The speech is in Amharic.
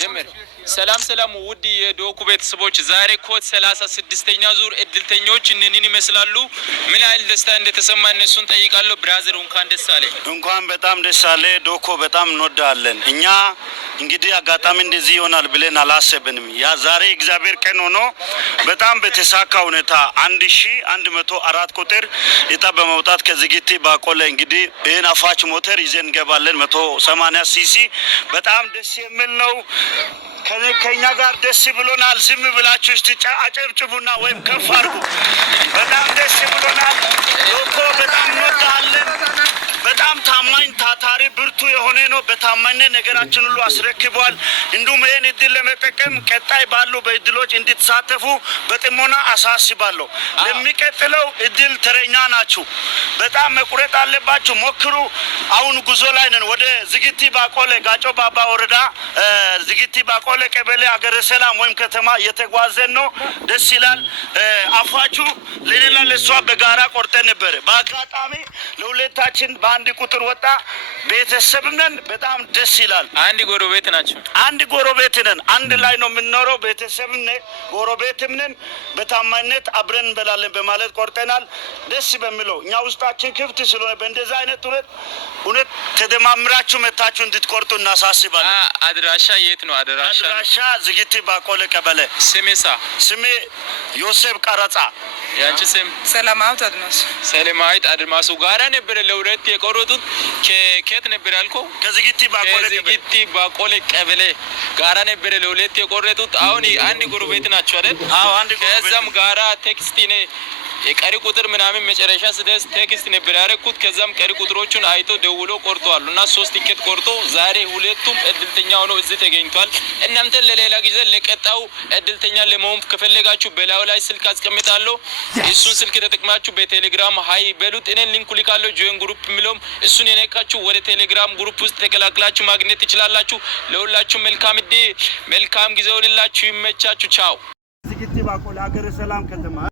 ጀምር ሰላም ሰላም ውድ የዶኩ ቤተሰቦች ዛሬ ኮት 36ኛ ዙር እድልተኞች እነኒን ይመስላሉ ምን አይል ደስታ እንደተሰማን እነሱን ጠይቃለሁ ብራዘር እንኳን በጣም ደስ አለ ዶኮ በጣም እንወዳለን እኛ እንግዲህ አጋጣሚ እንደዚህ ይሆናል ብለን አላሰብንም ያ ዛሬ እግዚአብሔር ቀን ሆኖ በጣም በተሳካ ሁኔታ 1104 ቁጥር እጣ በመውጣት ከዝግቲ ባቆለ እንግዲህ ይሄን አፋች ሞተር ይዘን ገባለን 180 ሲሲ በጣም ደስ የሚል ነው ከኛ ጋር ደስ ብሎናል ዝም ብላችሁ እስቲ አጨብጭቡና ወይም ከፍ አድርጉ በጣም ደስ ብሎናል ዶኮ በጣም እንወዳለን በጣም ታማኝ ታታሪ ብርቱ የሆነ ነው በታማኝነት ነገራችን ሁሉ አስረክቧል እንዱም ይሄን እድል ለመጠቀም ቀጣይ ባሉ በእድሎች እንድትሳተፉ በጥሞና አሳስባለሁ ለሚቀጥለው እድል ተረኛ ናችሁ በጣም መቁረጥ አለባችሁ ሞክሩ አሁን ጉዞ ላይ ነን ወደ ዝግቲ ባቆለ ጋጮ ባባ ወረዳ ዝግቲ ባቆለ ቀበሌ አገረ ሰላም ወይም ከተማ እየተጓዘን ነው ደስ ይላል አፋቹ ለሌላ ለሷ በጋራ ቆርጠን ነበር በአጋጣሚ ለሁለታችን በአንድ ቁጥር ወጣ ቤተሰብ ነን በጣም ደስ ይላል አንድ ጎረቤት ናቸው አንድ ጎረቤት ነን አንድ ላይ ነው የምንኖረው ቤተሰብ ነን ጎረቤትም ነን በታማኝነት አብረን እንበላለን በማለት ቆርጠናል ደስ በሚለው እኛ ውስጣችን ክፍት ስለሆነ በእንደዛ አይነት ሁኔታ ተደማምራችሁ መታችሁ እንድትቆርጡ እናሳስባለን አድራሻ የት ነው አድራሻ ዝግቲ ባቆለ ቀበሌ ስሜ ዮሴፍ ቀረጻ ያንቺ ስም ሰላማዊት አድማሱ ጋራ ነበር ለሁለት የቆረጡት ከኬት ነበር ያልከው ከዝግቲ ባቆለ ቀበሌ ጋራ ነበር ለሁለት የቆረጡት አሁን አንድ ጎረቤት ናቸው አይደል አዎ አንድ ጎረቤት ከዛም ጋራ ቴክስት ኔ የቀሪ ቁጥር ምናምን መጨረሻ ስደስ ቴክስት ነበር ያረኩት ከዛም ቀሪ ቁጥሮቹን አይቶ ደውሎ ቆርጧልና 3 ቲኬት ቆርጦ ዛሬ ሁለቱም እድልተኛ ሆኖ እዚህ ተገኝቷል እናንተ ለሌላ ጊዜ ለቀጣው እድልተኛ ለመሆን ከፈለጋችሁ በላው ላይ ስልክ አስቀምጣለሁ እሱን ስልክ ተጠቅማችሁ በቴሌግራም ሃይ በሉት እኔን ሊንክ ልካለሁ ጆይን ግሩፕ ምሎም እሱን የነካችሁ ወደ ቴሌግራም ግሩፕ ውስጥ ተቀላቅላችሁ ማግኘት ትችላላችሁ ለሁላችሁ መልካም ጊዜ ሆነላችሁ ይመቻችሁ ቻው ዝግቲ ባቆለ አገረ ሰላም ከተማ